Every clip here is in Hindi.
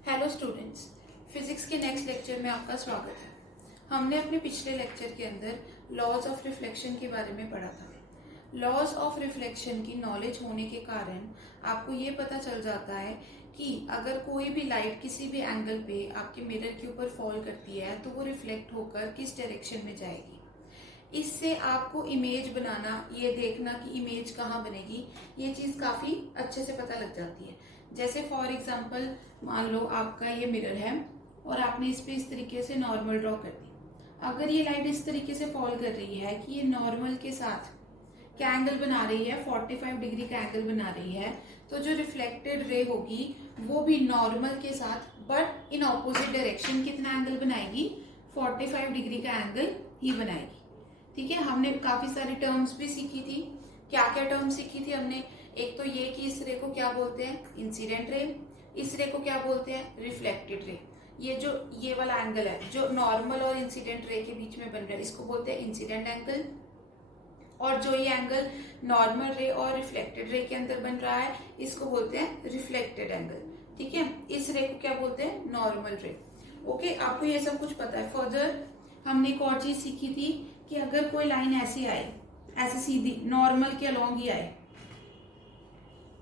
हेलो स्टूडेंट्स, फिजिक्स के नेक्स्ट लेक्चर में आपका स्वागत है। हमने अपने पिछले लेक्चर के अंदर लॉज ऑफ रिफ्लेक्शन के बारे में पढ़ा था। लॉज ऑफ रिफ्लेक्शन की नॉलेज होने के कारण आपको ये पता चल जाता है कि अगर कोई भी लाइट किसी भी एंगल पे आपके मिरर के ऊपर फॉल करती है तो वो रिफ्लेक्ट होकर किस डायरेक्शन में जाएगी। इससे आपको इमेज बनाना, ये देखना कि इमेज कहाँ बनेगी, ये चीज़ काफ़ी अच्छे से पता लग जाती है। जैसे फॉर एग्जांपल मान लो आपका ये मिरर है और आपने इस पे इस तरीके से नॉर्मल ड्रॉ कर दी। अगर ये लाइट इस तरीके से फॉल कर रही है कि ये नॉर्मल के साथ क्या एंगल बना रही है, 45 डिग्री का एंगल बना रही है, तो जो रिफ्लेक्टेड रे होगी वो भी नॉर्मल के साथ बट इन ऑपोजिट डायरेक्शन कितना एंगल बनाएगी, 45 डिग्री का एंगल ही बनाएगी। ठीक है, हमने काफी सारी टर्म्स भी सीखी थी। क्या क्या टर्म्स सीखी थी हमने? एक तो ये कि इस रे को क्या बोलते हैं, इंसिडेंट रे। इस रे को क्या बोलते हैं, रिफ्लेक्टेड रे। ये वाला एंगल है जो नॉर्मल और इंसिडेंट रे के बीच में बन रहा है, इसको बोलते हैं इंसिडेंट एंगल। और जो ये एंगल नॉर्मल रे और रिफ्लेक्टेड रे के अंदर बन रहा है, इसको बोलते हैं रिफ्लेक्टेड एंगल। ठीक है, इस रे को क्या बोलते हैं, नॉर्मल रे। ओके, आपको ये सब कुछ पता है। फर्दर हमने एक और चीज सीखी थी कि अगर कोई लाइन ऐसे आए, ऐसे सीधी नॉर्मल के अलोंग ही आए,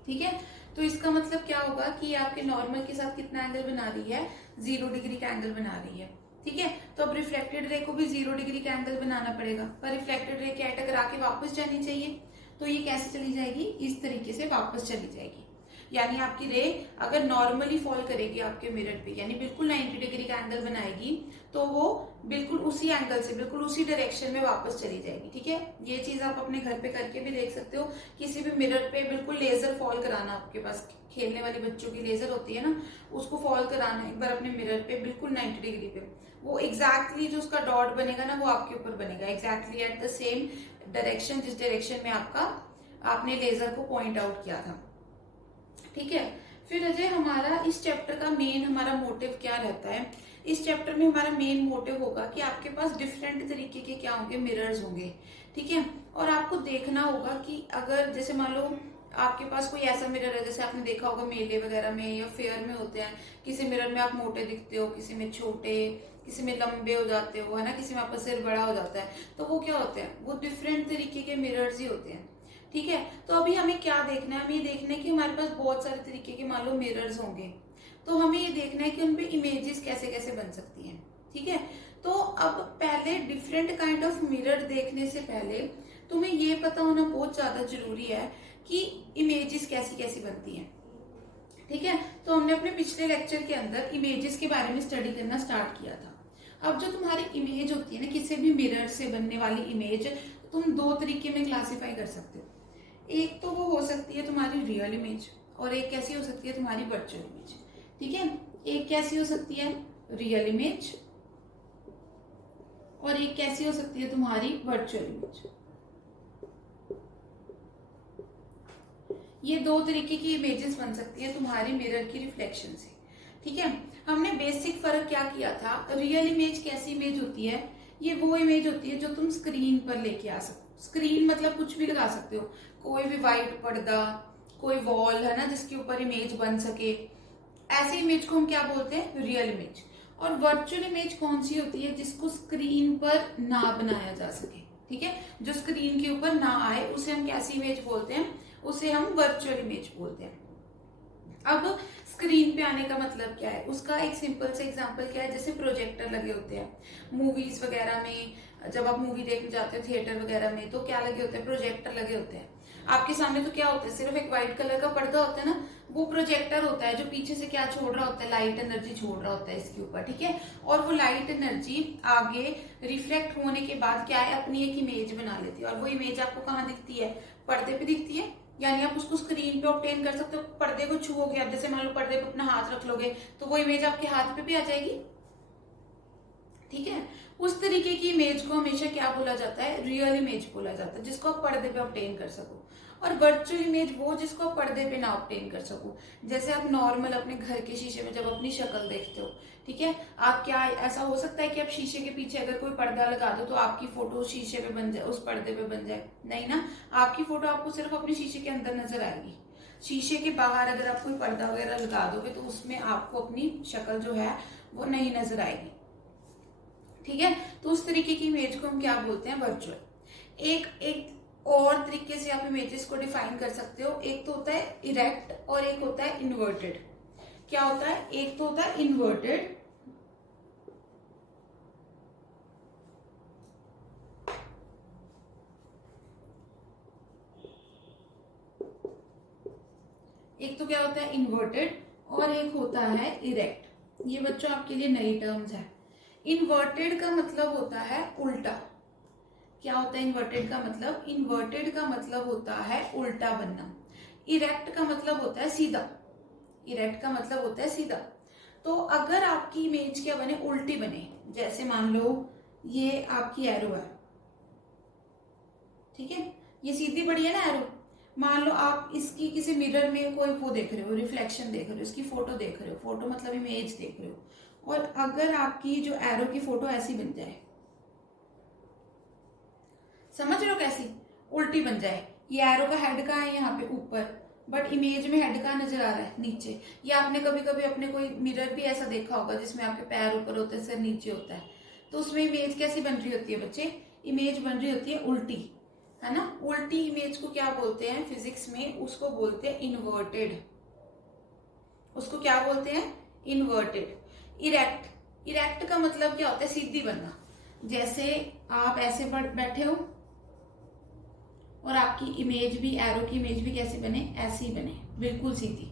ठीक है, तो इसका मतलब क्या होगा कि आपके नॉर्मल के साथ कितना एंगल बना रही है, 0 डिग्री का एंगल बना रही है। ठीक है, तो अब रिफ्लेक्टेड रे को भी 0 डिग्री का एंगल बनाना पड़ेगा, पर रिफ्लेक्टेड रे क्या टकरा के वापस जानी चाहिए, तो ये कैसे चली जाएगी, इस तरीके से वापस चली जाएगी। यानी आपकी रे अगर नॉर्मली फॉल करेगी आपके मिरर पे, यानी बिल्कुल 90 डिग्री का एंगल बनाएगी, तो वो बिल्कुल उसी एंगल से बिल्कुल उसी डायरेक्शन में वापस चली जाएगी। ठीक है, ये चीज आप अपने घर पे करके भी देख सकते हो। किसी भी मिरर पे बिल्कुल लेजर फॉल कराना, आपके पास खेलने वाली बच्चों की लेजर होती है ना, उसको फॉल कराना एक बार अपने मिरर पे बिल्कुल 90 डिग्री पे, वो एग्जैक्टली जो उसका डॉट बनेगा ना, वो आपके ऊपर बनेगा exactly at the same direction, जिस डायरेक्शन में आपने लेजर को पॉइंट आउट किया था। ठीक है, फिर अजय हमारा इस चैप्टर का मेन हमारा मोटिव क्या रहता है? इस चैप्टर में हमारा मेन मोटिव होगा कि आपके पास डिफरेंट तरीके के क्या होंगे, मिरर्स होंगे। ठीक है, और आपको देखना होगा कि अगर जैसे मान लो आपके पास कोई ऐसा मिरर है, जैसे आपने देखा होगा मेले वगैरह में या फेयर में होते हैं, किसी मिरर में आप मोटे दिखते हो, किसी में छोटे, किसी में लंबे हो जाते हो, है ना, किसी में आपका सिर बड़ा हो जाता है, तो वो क्या होते हैं, वो डिफरेंट तरीके के मिरर्स ही होते हैं। ठीक है, तो अभी हमें क्या देखना है, हमें ये देखना है कि हमारे पास बहुत सारे तरीके के मान लो मिरर्स होंगे, तो हमें ये देखना है कि उनपे इमेजेस कैसे कैसे बन सकती हैं। ठीक है, तो अब पहले डिफरेंट काइंड ऑफ मिरर देखने से पहले तुम्हें ये पता होना बहुत ज्यादा जरूरी है कि इमेजेस कैसी कैसी बनती हैं। ठीक है, तो हमने अपने पिछले लेक्चर के अंदर इमेजेस के बारे में स्टडी करना स्टार्ट किया था। अब जो तुम्हारी इमेज होती है ना, किसी भी मिरर से बनने वाली इमेज, तुम दो तरीके में क्लासिफाई कर सकते हो। एक तो वो हो सकती है तुम्हारी रियल इमेज, और एक कैसी हो सकती है, तुम्हारी वर्चुअल इमेज। ठीक है, एक कैसी हो सकती है, रियल इमेज, और एक कैसी हो सकती है, तुम्हारी वर्चुअल इमेज। ये दो तरीके की इमेजेस बन सकती है तुम्हारी मिरर की रिफ्लेक्शन से। ठीक है, हमने बेसिक फर्क क्या किया था, रियल इमेज कैसी इमेज होती है, ये वो इमेज होती है जो तुम स्क्रीन पर लेके आ सको। स्क्रीन मतलब कुछ भी लगा सकते हो, कोई भी व्हाइट पर्दा, कोई वॉल, है ना, जिसके ऊपर इमेज बन सके, ऐसी इमेज को हम क्या बोलते हैं, रियल इमेज। और वर्चुअल इमेज कौन सी होती है, जिसको स्क्रीन पर ना बनाया जा सके। ठीक है, जो स्क्रीन के ऊपर ना आए, उसे हम कैसी इमेज बोलते हैं, उसे हम वर्चुअल इमेज बोलते हैं। अब स्क्रीन पे आने का मतलब क्या है, उसका एक सिंपल से एग्जांपल क्या है, जैसे प्रोजेक्टर लगे होते हैं मूवीज वगैरह में, जब आप मूवी देखने जाते हो थिएटर वगैरह में, तो क्या लगे होते हैं, प्रोजेक्टर लगे होते हैं। आपके सामने तो क्या होता है, सिर्फ एक व्हाइट कलर का पर्दा होता है ना, वो प्रोजेक्टर होता है जो पीछे से क्या छोड़ रहा होता है, लाइट एनर्जी छोड़ रहा होता है इसके ऊपर। ठीक है, और वो लाइट एनर्जी आगे रिफ्लेक्ट होने के बाद क्या है, अपनी एक इमेज बना लेती है, और वो इमेज आपको कहाँ दिखती है, पर्दे पे दिखती है। यानी आप उसको स्क्रीन पे ऑब्टेन कर सकते हो, पर्दे को छुओगे आप, जैसे मान लो पर्दे पे अपना हाथ रख लोगे तो वो इमेज आपके हाथ पे भी आ जाएगी। ठीक है, उस तरीके की इमेज को हमेशा क्या बोला जाता है, रियल इमेज बोला जाता है, जिसको आप पर्दे पे ऑब्टेन कर सको। और वर्चुअल इमेज वो जिसको आप पर्दे पे ना ऑब्टेन कर सको। जैसे आप नॉर्मल अपने घर के शीशे में जब अपनी शक्ल देखते हो, ठीक है, आप क्या ऐसा हो सकता है कि आप शीशे के पीछे अगर कोई पर्दा लगा दो तो आपकी फोटो शीशे पे बन जाए, उस पर्दे पे बन जाए? नहीं ना, आपकी फोटो आपको सिर्फ अपने शीशे के अंदर नजर आएगी। शीशे के बाहर अगर आप कोई पर्दा वगैरह लगा दोगे तो उसमें आपको अपनी शक्ल जो है वो नहीं नजर आएगी। ठीक है, तो उस तरीके की इमेज को हम क्या बोलते हैं, वर्चुअल। एक और तरीके से आप इमेजेस को डिफाइन कर सकते हो। एक तो होता है इरेक्ट और एक होता है इन्वर्टेड। क्या होता है, एक तो होता है इन्वर्टेड, एक तो क्या होता है इन्वर्टेड और एक होता है इरेक्ट। ये बच्चों आपके लिए नई टर्म्स है। इन्वर्टेड का मतलब होता है उल्टा। क्या होता है इन्वर्टेड का मतलब, इन्वर्टेड का मतलब होता है उल्टा बनना। इरेक्ट का मतलब होता है सीधा, इरेक्ट का मतलब होता है सीधा। तो अगर आपकी इमेज क्या बने, उल्टी बने, जैसे मान लो ये आपकी एरो है, ठीक है, ये सीधी पड़ी है ना एरो। मान लो आप इसकी किसी मिरर में कोई वो देख रहे हो, रिफ्लेक्शन देख रहे हो, इसकी फोटो देख रहे हो, फोटो मतलब इमेज देख रहे हो, और अगर आपकी जो एरो की फोटो ऐसी बन जाए, समझ रहे हो कैसी, उल्टी बन जाए, ये एरो का हेड कहाँ है, यहाँ पे ऊपर, बट इमेज में हेड कहाँ नजर आ रहा है, नीचे। या आपने कभी कभी अपने कोई मिरर भी ऐसा देखा होगा जिसमें आपके पैर ऊपर होते हैं, सिर नीचे होता है, तो उसमें इमेज कैसी बन रही होती है बच्चे, इमेज बन रही होती है उल्टी, है ना। उल्टी इमेज को क्या बोलते हैं फिजिक्स में, उसको बोलते हैं इन्वर्टेड। उसको क्या बोलते हैं, इन्वर्टेड। इरेक्ट, इरेक्ट का मतलब क्या होता है, सीधी बनना। जैसे आप ऐसे बैठे हो और आपकी इमेज भी, एरो की इमेज भी कैसे बने, ऐसी बने, बिल्कुल सीधी।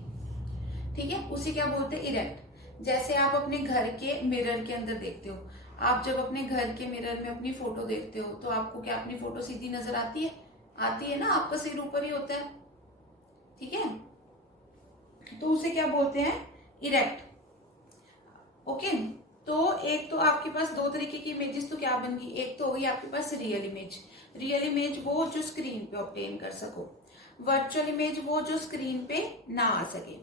ठीक है, उसे क्या बोलते हैं, इरेक्ट। जैसे आप अपने घर के मिरर के अंदर देखते हो, आप जब अपने घर के मिरर में अपनी फोटो देखते हो तो आपको क्या अपनी फोटो सीधी नजर आती है, आती है ना, आपका सिर ऊपर ही होता है। ठीक है, तो उसे क्या बोलते हैं, इरेक्ट। ओके, तो एक तो आपके पास दो तरीके की इमेजेस तो क्या बन गई, एक तो होगी आपके पास रियल इमेज। रियल इमेज वो जो स्क्रीन पे ऑब्टेन कर सको, वर्चुअल इमेज वो जो स्क्रीन पे ना आ सके।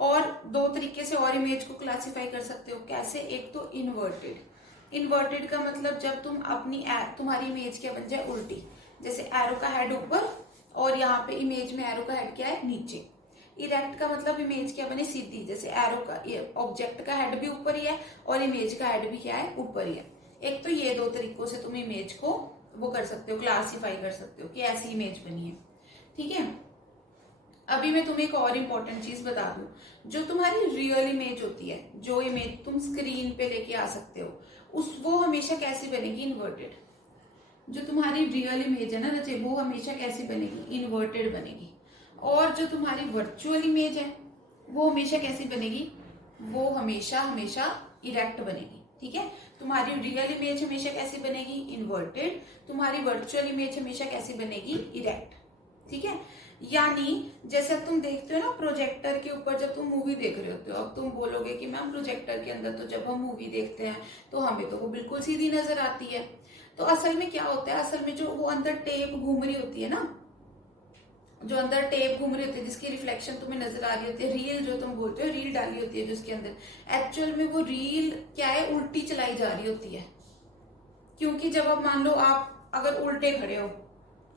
और दो तरीके से और इमेज को क्लासिफाई कर सकते हो, कैसे, एक तो इन्वर्टेड। इन्वर्टेड का मतलब जब तुम अपनी तुम्हारी इमेज क्या बन जाए, उल्टी, जैसे एरो का हेड ऊपर और यहाँ पे इमेज में एरो का हेड क्या है, नीचे। इरेक्ट का मतलब इमेज क्या बने, सीधी, जैसे एरो का, ऑब्जेक्ट का हेड भी ऊपर ही है और इमेज का हेड भी क्या है, ऊपर ही है। एक तो ये दो तरीकों से तुम इमेज को वो कर सकते हो, क्लासिफाई कर सकते हो कि ऐसी इमेज बनी है। ठीक है, अभी मैं तुम्हें एक और इम्पोर्टेंट चीज बता दूं, जो तुम्हारी रियल इमेज होती है, जो इमेज तुम स्क्रीन पे लेके आ सकते हो, वो हमेशा कैसी बनेगी, इन्वर्टेड। जो तुम्हारी रियल इमेज है ना बच्चे, वो हमेशा कैसी बनेगी, इन्वर्टेड बनेगी। और जो तुम्हारी वर्चुअल इमेज है वो हमेशा कैसी बनेगी, वो हमेशा हमेशा इरेक्ट बनेगी। ठीक है, तुम्हारी रियल इमेज हमेशा कैसी बनेगी, इन्वर्टेड। तुम्हारी वर्चुअल इमेज हमेशा कैसी बनेगी, इरेक्ट। ठीक है, यानी जैसे अब तुम देखते हो ना प्रोजेक्टर के ऊपर, जब तुम मूवी देख रहे होते हो, अब तुम बोलोगे कि मैम प्रोजेक्टर के अंदर तो जब हम मूवी देखते हैं तो हमें तो वो बिल्कुल सीधी नजर आती है। तो असल में क्या होता है, असल में जो वो अंदर टेप घूम रही होती है ना, जो अंदर टेप घूम रही होती है, जिसकी रिफ्लेक्शन तुम्हें नजर आ रही होती है, रील जो तुम बोलते हो, रील डाली होती है जिसके अंदर, एक्चुअल में वो रील क्या है, उल्टी चलाई जा रही होती है। क्योंकि जब अब मान लो आप अगर उल्टे खड़े हो,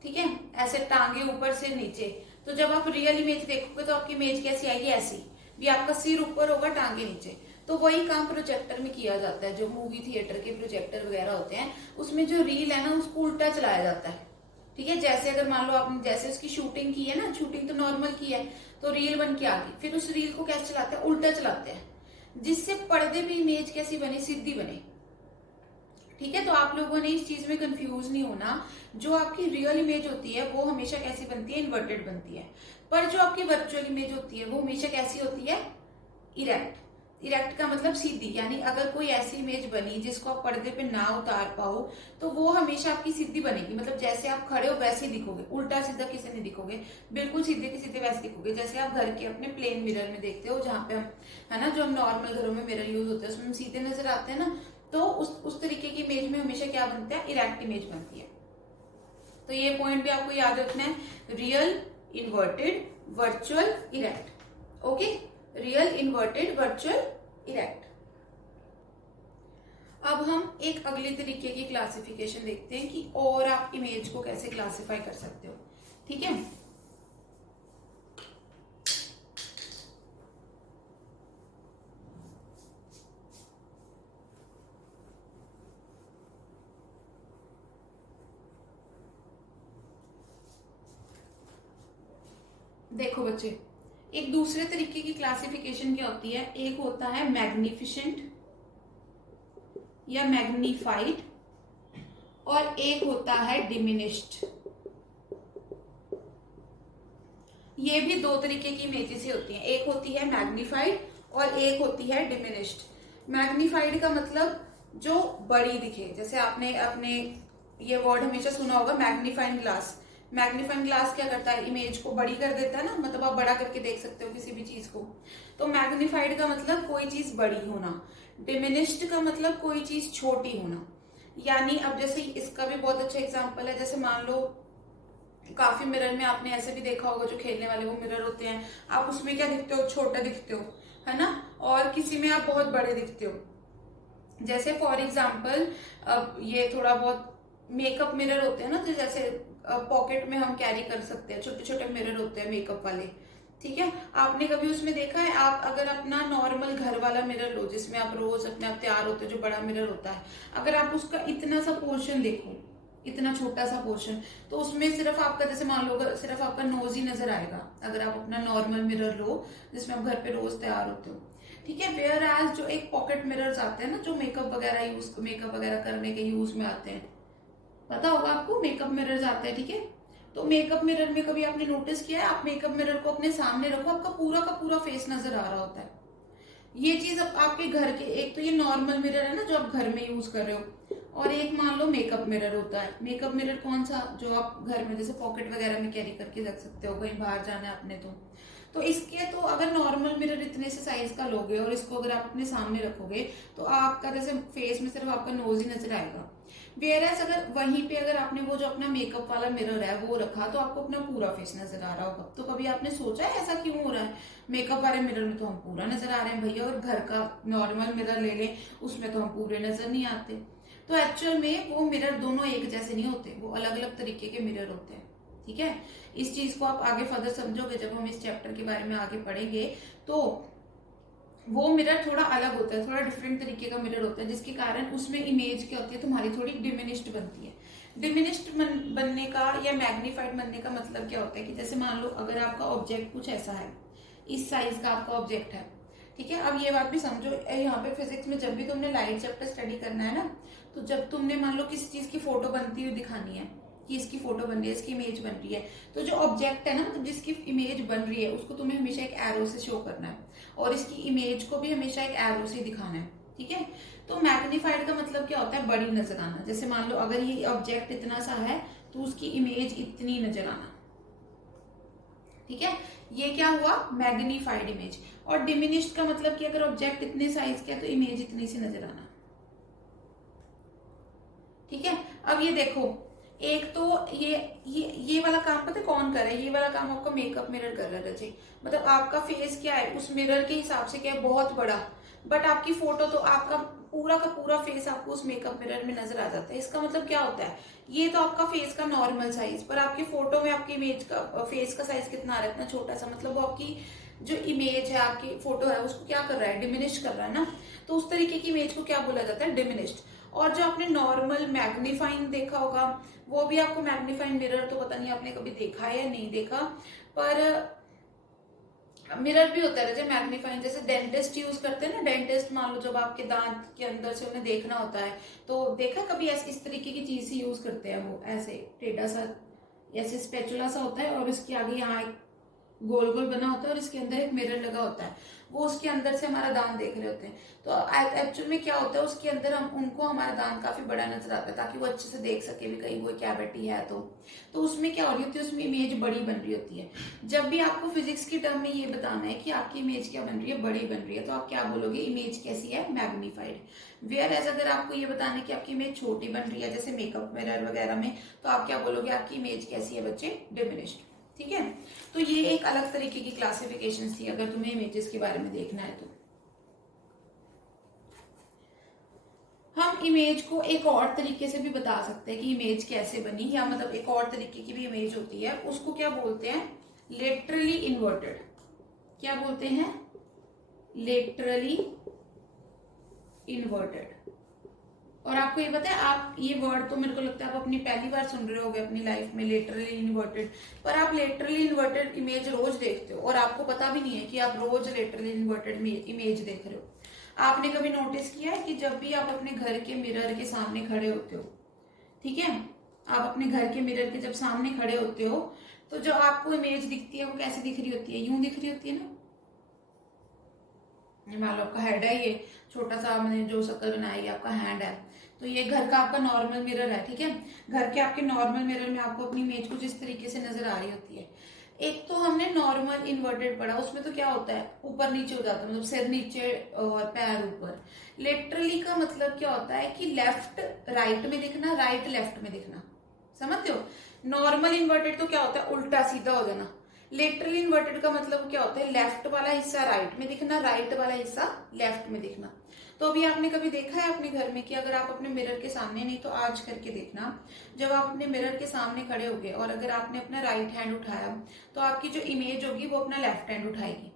ठीक है, ऐसे टांगे ऊपर से नीचे, तो जब आप रियल इमेज देखोगे तो आपकी इमेज कैसी आएगी, ऐसी भी, आपका सिर ऊपर होगा, टांगे नीचे। तो वही काम प्रोजेक्टर में किया जाता है, जो मूवी थिएटर के प्रोजेक्टर वगैरह होते हैं, उसमें जो रील है ना उसको उल्टा चलाया जाता है। ठीक है, जैसे अगर मान लो आपने जैसे उसकी शूटिंग की है ना, शूटिंग तो नॉर्मल की है, तो रील बन के आ गई, फिर उस रील को कैसे चलाते हैं, उल्टा चलाते हैं, जिससे पर्दे पे इमेज कैसी बने, सीधी बने। ठीक है, तो आप लोगों ने इस चीज में कंफ्यूज नहीं होना, जो आपकी रियल इमेज होती है वो हमेशा कैसी बनती है, इन्वर्टेड बनती है। पर जो आपकी वर्चुअल इमेज होती है वो हमेशा कैसी होती है, इरेक्ट। इरेक्ट का मतलब सीधी, यानी अगर कोई ऐसी इमेज बनी जिसको आप पर्दे पे ना उतार पाओ तो वो हमेशा आपकी सीधी बनेगी। मतलब जैसे आप खड़े हो वैसे ही दिखोगे, उल्टा सीधा किसी नहीं दिखोगे, बिल्कुल सीधे के सीधे वैसे दिखोगे, जैसे आप घर के अपने प्लेन मिरर में देखते हो, जहाँ पे हम, है ना, जो हम नॉर्मल घरों में मिरर यूज होते हैं उसमें हम सीधे नजर आते हैं ना, तो उस तरीके की इमेज में हमेशा क्या बनता है, इरेक्ट इमेज बनती है। तो ये पॉइंट भी आपको याद रखना है, real, inverted, virtual, erect. Okay, real, inverted, virtual, erect. अब हम एक अगले तरीके की क्लासिफिकेशन देखते हैं कि और आप इमेज को कैसे क्लासिफाई कर सकते हो। ठीक है, देखो बच्चे, एक दूसरे तरीके की क्लासिफिकेशन क्या होती है, एक होता है मैग्निफिसेंट या मैग्नीफाइड, और एक होता है डिमिनिश्ड। ये भी दो तरीके की इमेजेस ही होती हैं, एक होती है मैग्नीफाइड और एक होती है डिमिनिश्ड। मैग्नीफाइड का मतलब जो बड़ी दिखे, जैसे आपने अपने ये वर्ड हमेशा सुना होगा मैग्नीफाइंग ग्लास। मैग्नीफाइंग ग्लास क्या करता है, इमेज को बड़ी कर देता है ना, मतलब आप बड़ा करके देख सकते हो किसी भी चीज को। तो मैग्नीफाइड का मतलब कोई चीज बड़ी होना, डिमिनिश्ड का मतलब कोई चीज छोटी होना। यानी अब जैसे इसका भी बहुत अच्छा एग्जांपल है, जैसे मान लो काफी मिरर में आपने ऐसे भी देखा होगा, जो खेलने वाले वो मिरर होते हैं, आप उसमें क्या दिखते हो, छोटे दिखते हो, है ना, और किसी में आप बहुत बड़े दिखते हो। जैसे फॉर एग्जाम्पल अब ये थोड़ा बहुत मेकअप मिरर होते हैं ना, जो जैसे पॉकेट में हम कैरी कर सकते हैं, छोटे छोटे मिरर होते हैं मेकअप वाले, ठीक है। आपने कभी उसमें देखा है, आप अगर अपना नॉर्मल घर वाला मिरर लो जिसमें आप रोज अपने आप तैयार होते हो, जो बड़ा मिरर होता है, अगर आप उसका इतना सा पोर्शन देखो, इतना छोटा सा पोर्शन, तो उसमें सिर्फ आपका, जैसे मान लो अगर सिर्फ आपका नोज ही नजर आएगा, अगर आप अपना नॉर्मल मिरर लो जिसमें आप घर पे रोज तैयार होते हो, ठीक है। वेयर एज जो एक पॉकेट मिरर्स आते हैं ना, जो मेकअप वगैरह करने के यूज में आते हैं, पता होगा आपको मेकअप मिरर्स आते हैं, ठीक है। तो मेकअप मिरर में कभी आपने नोटिस किया है, आप मेकअप मिरर को अपने सामने रखो, आपका पूरा का पूरा फेस नजर आ रहा होता है। ये चीज अब आपके घर के, एक तो ये नॉर्मल मिरर है ना जो आप घर में यूज कर रहे हो, और एक मान लो मेकअप मिरर होता है। मेकअप मिरर कौन सा, जो आप घर में जैसे पॉकेट वगैरह में कैरी करके रख सकते हो, कहीं बाहर जाना है आपने तो इसके तो अगर नॉर्मल मिरर इतने से साइज का लोगे और इसको अगर आप अपने सामने रखोगे, तो आपका जैसे फेस में सिर्फ आपका नोज ही नजर आएगा। वेयरएज अगर वहीं पे अगर आपने वो जो अपना मेकअप वाला मिरर है वो रखा, तो आपको अपना पूरा फेस नजर आ रहा होगा। तो कभी आपने सोचा है ऐसा क्यों हो रहा है, मेकअप वाले मिरर में तो हम पूरा नजर आ रहे हैं भैया, और घर का नॉर्मल मिरर ले लें उसमें तो हम पूरे नजर नहीं आते। तो एक्चुअल में वो मिरर दोनों एक जैसे नहीं होते, वो अलग अलग तरीके के मिरर होते हैं, ठीक है। इस चीज को आप आगे फर्दर समझोगे जब हम इस चैप्टर के बारे में आगे पढ़ेंगे। तो वो मिरर थोड़ा अलग होता है, थोड़ा डिफरेंट तरीके का मिरर होता है, जिसके कारण उसमें इमेज क्या होती है, तुम्हारी थोड़ी डिमिनिश्ड बनती है। डिमिनिश्ड बनने का या मैग्नीफाइड बनने का मतलब क्या होता है कि जैसे मान लो अगर आपका ऑब्जेक्ट कुछ ऐसा है, इस साइज का आपका ऑब्जेक्ट है, ठीक है। अब ये बात भी समझो, यहाँ पे फिजिक्स में जब भी तुमने लाइट चैप्टर स्टडी करना है ना, तो जब तुमने मान लो किसी चीज की फोटो बनती हुई दिखानी है कि इसकी फोटो बन रही है, इसकी इमेज बन रही है, तो जो ऑब्जेक्ट है ना, मतलब जिसकी इमेज बन रही है, उसको तुम्हें हमेशा एक एरो से शो करना है, और इसकी इमेज को भी हमेशा एक एरो से दिखाना है, ठीक है। तो मैग्नीफाइड का मतलब क्या होता है, बड़ी नजर आना। जैसे मान लो अगर ये ऑब्जेक्ट इतना सा है, तो उसकी इमेज इतनी नजर आना, ठीक है। ये क्या हुआ, मैग्नीफाइड इमेज। और डिमिनिश्ड का मतलब कि अगर ऑब्जेक्ट इतने साइज का है तो इमेज इतनी सी नजर आना, ठीक है। अब ये देखो, एक तो ये वाला काम पता है कौन कर रहा है, ये वाला काम आपका मेकअप मिरर कर रहा है रचे। मतलब आपका फेस क्या है, उस मिरर के हिसाब से क्या है, बहुत बड़ा, बट आपकी फोटो तो आपका पूरा का पूरा फेस आपको उस मेकअप मिरर में नजर आ जाता है। इसका मतलब क्या होता है, ये तो आपका फेस का नॉर्मल साइज, पर आपकी फोटो में आपकी इमेज का फेस का साइज कितना आ रहा है, इतना छोटा सा। मतलब वो आपकी जो इमेज है, आपकी फोटो है, उसको क्या कर रहा है, डिमिनिश कर रहा है ना। तो उस तरीके की इमेज को क्या बोला जाता है, डिमिनिश्ड। और जो आपने नॉर्मल मैग्नीफाइंग देखा होगा, वो भी आपको मैग्नीफाइंग मिरर तो पता नहीं आपने कभी देखा है या नहीं देखा, पर मिरर भी होता है जैसे मैग्नीफाइंग, जैसे डेंटिस्ट यूज करते हैं ना, डेंटिस्ट मान लो जब आपके दांत के अंदर से उन्हें देखना होता है, तो देखा कभी ऐसे इस तरीके की चीज ही यूज करते हैं, वो ऐसे टेढ़ा सा ऐसे स्पेचुला सा होता है, और उसके आगे यहाँ एक गोल गोल बना होता है, और इसके अंदर एक मिरर लगा होता है, वो उसके अंदर से हमारा दांत देख रहे होते हैं। तो एक्चुअल में क्या होता है, उसके अंदर हम उनको हमारा दांत काफी बड़ा नजर आता है, ताकि वो अच्छे से देख सके भी कहीं कोई कैविटी है तो उसमें क्या हो रही होती है, उसमें इमेज बड़ी बन रही होती है। जब भी आपको फिजिक्स की टर्म में ये बताना है कि आपकी इमेज क्या बन रही है, बड़ी बन रही है, तो आप क्या बोलोगे, इमेज कैसी है, मैग्नीफाइड। वेयर एज अगर आपको ये बताना है कि आपकी इमेज छोटी बन रही है, जैसे मेकअप मिरर वगैरह में, तो आप क्या बोलोगे, आपकी इमेज कैसी है बच्चे, डिमिनिश्ड, ठीक है। तो ये एक अलग तरीके की क्लासिफिकेशन थी अगर तुम्हें इमेजेस के बारे में देखना है तो। हम इमेज को एक और तरीके से भी बता सकते हैं कि इमेज कैसे बनी, या मतलब एक और तरीके की भी इमेज होती है, उसको क्या बोलते हैं, लेटरली इन्वर्टेड। क्या बोलते हैं, लेटरली इन्वर्टेड। और आपको ये पता है, आप ये वर्ड तो मेरे को लगता है आप अपनी पहली बार सुन रहे होगे अपनी लाइफ में, लेटरली इन्वर्टेड। पर आप लेटरली इन्वर्टेड इमेज रोज देखते हो और आपको पता भी नहीं है कि आप रोज लेटरली इन्वर्टेड इमेज देख रहे हो। आपने कभी नोटिस किया है कि जब भी आप अपने घर के मिरर के सामने खड़े होते हो, ठीक है, आप अपने घर के मिरर के जब सामने खड़े होते हो तो जो आपको इमेज दिखती है वो कैसे दिख रही होती है? यूं दिख रही होती है ना। मान लो आपका हेड है, ये छोटा सा मैंने जो शक्ल बनाई है आपका हैंड है, तो ये घर का आपका नॉर्मल मिरर है, ठीक है। घर के आपके नॉर्मल मिरर में आपको अपनी इमेज कुछ इस तरीके से नजर आ रही होती है। एक तो हमने नॉर्मल इन्वर्टेड पढ़ा, उसमें तो क्या होता है, ऊपर नीचे हो जाता है, मतलब सिर नीचे और पैर ऊपर। लिटरली का मतलब क्या होता है कि लेफ्ट राइट में दिखना, राइट लेफ्ट में दिखना, समझते हो। नॉर्मल इन्वर्टेड तो क्या होता है, उल्टा सीधा हो जाना। लेटरली इन्वर्टेड का मतलब क्या होता है, लेफ्ट वाला हिस्सा राइट में दिखना, राइट वाला हिस्सा लेफ्ट में दिखना। तो अभी आपने कभी देखा है अपने घर में कि अगर आप अपने मिरर के सामने, नहीं तो आज करके देखना, जब आप अपने मिरर के सामने खड़े होगे और अगर आपने अपना राइट हैंड उठाया तो आपकी जो इमेज होगी वो अपना लेफ्ट हैंड उठाएगी,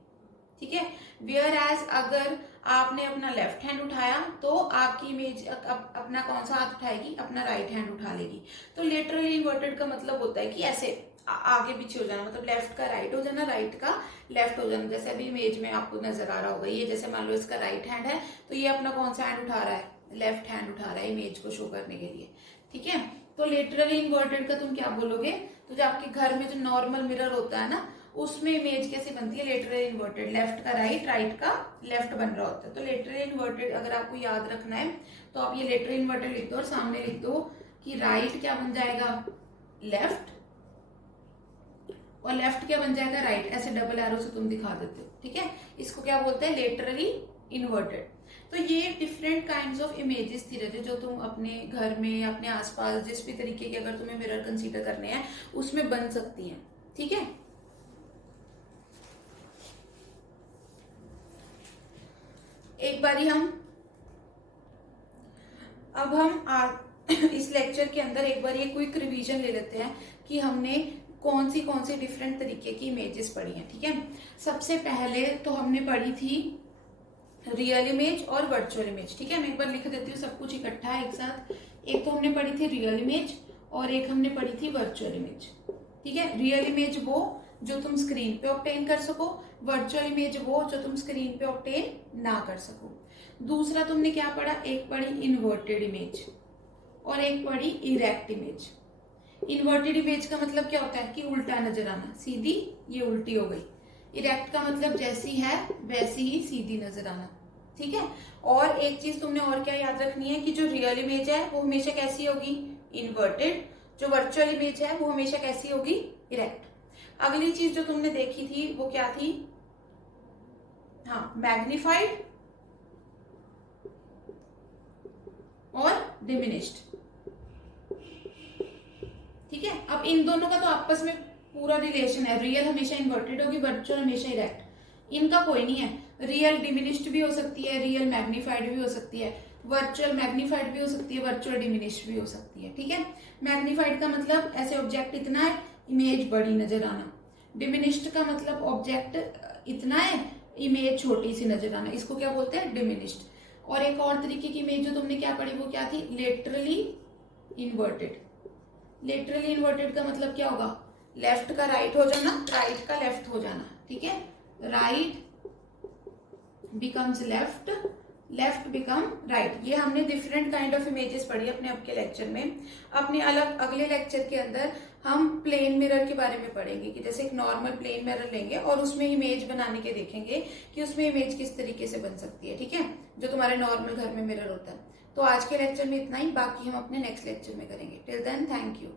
ठीक है। वेयर एज अगर आपने अपना लेफ्ट हैंड उठाया तो आपकी इमेज अपना कौन सा हाथ उठाएगी, अपना राइट हैंड उठा लेगी। तो लिटरली इन्वर्टेड का मतलब होता है कि ऐसे आगे पीछे हो जाना, मतलब लेफ्ट का राइट हो जाना, राइट का लेफ्ट हो जाना। जैसे अभी इमेज में आपको नजर आ रहा होगा, ये जैसे मान लो इसका राइट हैंड है तो ये अपना कौन सा हैंड उठा रहा है, लेफ्ट हैंड उठा रहा है इमेज को शो करने के लिए, ठीक है। तो लिटरली इन्वर्टेड का तुम क्या बोलोगे, तो जो आपके घर में जो नॉर्मल मिरर होता है ना, उसमें इमेज कैसे बनती है, लिटरली इन्वर्टेड, लेफ्ट का राइट, राइट का लेफ्ट बन रहा होता है। तो लिटरली इन्वर्टेड अगर आपको याद रखना है तो आप ये लिटरली इन्वर्टेड लिख दो और सामने लिख दो कि राइट क्या बन जाएगा, लेफ्ट, और लेफ्ट क्या बन जाएगा, राइट। ऐसे डबल एरो से तुम दिखा देते हो, ठीक है। इसको क्या बोलते हैं, लिटरली इन्वर्टेड। तो ये डिफरेंट काइंड्स ऑफ इमेजेस थी रहते जो तुम अपने घर में, अपने आसपास जिस भी तरीके के अगर तुम्हें मिरर कंसीडर करने हैं उसमें बन सकती हैं, ठीक है। एक बारी हम इस लेक्चर के अंदर एक बार ये क्विक रिवीजन ले लेते हैं कि हमने कौन सी डिफरेंट तरीके की इमेजेस पढ़ी हैं, ठीक है। सबसे पहले तो हमने पढ़ी थी रियल इमेज और वर्चुअल इमेज, ठीक है। मैं एक बार लिख देती हूँ सब कुछ इकट्ठा है एक साथ। एक तो हमने पढ़ी थी रियल इमेज और एक हमने पढ़ी थी वर्चुअल इमेज, ठीक है। रियल इमेज वो जो तुम स्क्रीन पे ऑब्टेन कर सको, वर्चुअल इमेज वो जो तुम स्क्रीन पे ऑब्टेन ना कर सको। दूसरा तुमने क्या पढ़ा, एक पढ़ी इन्वर्टेड इमेज और एक पढ़ी इरेक्ट इमेज। इन्वर्टेड इमेज का मतलब क्या होता है कि उल्टा नजर आना, सीधी ये उल्टी हो गई। इरेक्ट का मतलब जैसी है वैसी ही सीधी नजर आना, ठीक है। और एक चीज तुमने और क्या याद रखनी है कि जो रियल इमेज है वो हमेशा कैसी होगी, इन्वर्टेड। जो वर्चुअल इमेज है वो हमेशा कैसी होगी, इरेक्ट। अगली चीज जो तुमने देखी थी वो क्या थी, हाँ, मैग्निफाइड और डिमिनिश्ड, ठीक है। अब इन दोनों का तो आपस में पूरा रिलेशन है, रियल हमेशा इन्वर्टेड होगी, वर्चुअल हमेशा इरेक्ट। इनका कोई नहीं है, रियल डिमिनिश्ड भी हो सकती है, रियल मैग्निफाइड भी हो सकती है, वर्चुअल मैग्निफाइड भी हो सकती है, वर्चुअल डिमिनिश्ड भी हो सकती है, ठीक है। मैग्निफाइड का मतलब ऐसे ऑब्जेक्ट इतना है, इमेज बड़ी नजर आना। डिमिनिश्ड का मतलब ऑब्जेक्ट इतना है, इमेज छोटी सी नजर आना, इसको क्या बोलते हैं, डिमिनिश्ड। और एक और तरीके की इमेज जो तुमने क्या पढ़ी वो क्या थी, लेटरली इन्वर्टेड। लेटरली इन्वर्टेड का मतलब क्या होगा, लेफ्ट का राइट हो जाना, राइट का लेफ्ट हो जाना, ठीक है। Right becomes left, left become right. ये हमने डिफरेंट काइंड ऑफ इमेजेस पढ़ी अपने अब के लेक्चर में। अपने अलग अगले लेक्चर के अंदर हम प्लेन मिरर के बारे में पढ़ेंगे कि जैसे एक नॉर्मल प्लेन मिरर लेंगे और उसमें इमेज बनाने के देखेंगे कि उसमें इमेज किस तरीके से बन सकती है, ठीक है, जो तुम्हारे नॉर्मल घर में मिरर होता है। तो आज के लेक्चर में इतना ही, बाकी हम अपने नेक्स्ट लेक्चर में करेंगे। Till then, thank you.